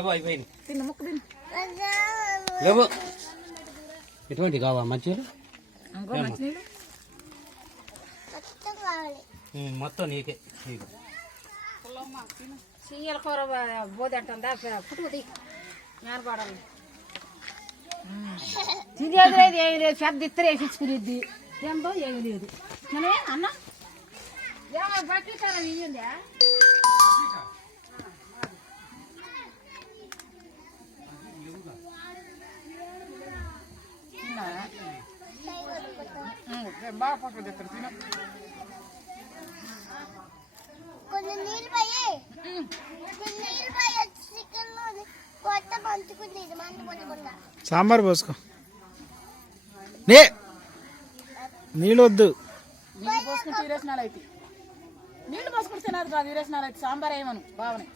లేవు అయిపోయింది లేవు ఎటువంటి కావా మంచిగా మొత్తం నీకే సీఎల కూర బోధి అంటుందా పుట్టుకుది నేను పడాలి తినేది లేదు ఏమి లేదు పెద్ద ఇద్దరు వేపించుకునేది ఎంతో ఏమి లేదు నేనే అన్న బట్టిస్తారా ఇయ్యండి బాగా పక్కన తెస్తారు తిన సాంబార్ పోసుకో నీళ్ళు వద్దు నీళ్ళు పోసుకుంటే 24 అయితే నీళ్ళు పోసుకుంటే తినదు కాదు 24 అయితే సాంబార్ ఏమను బావనే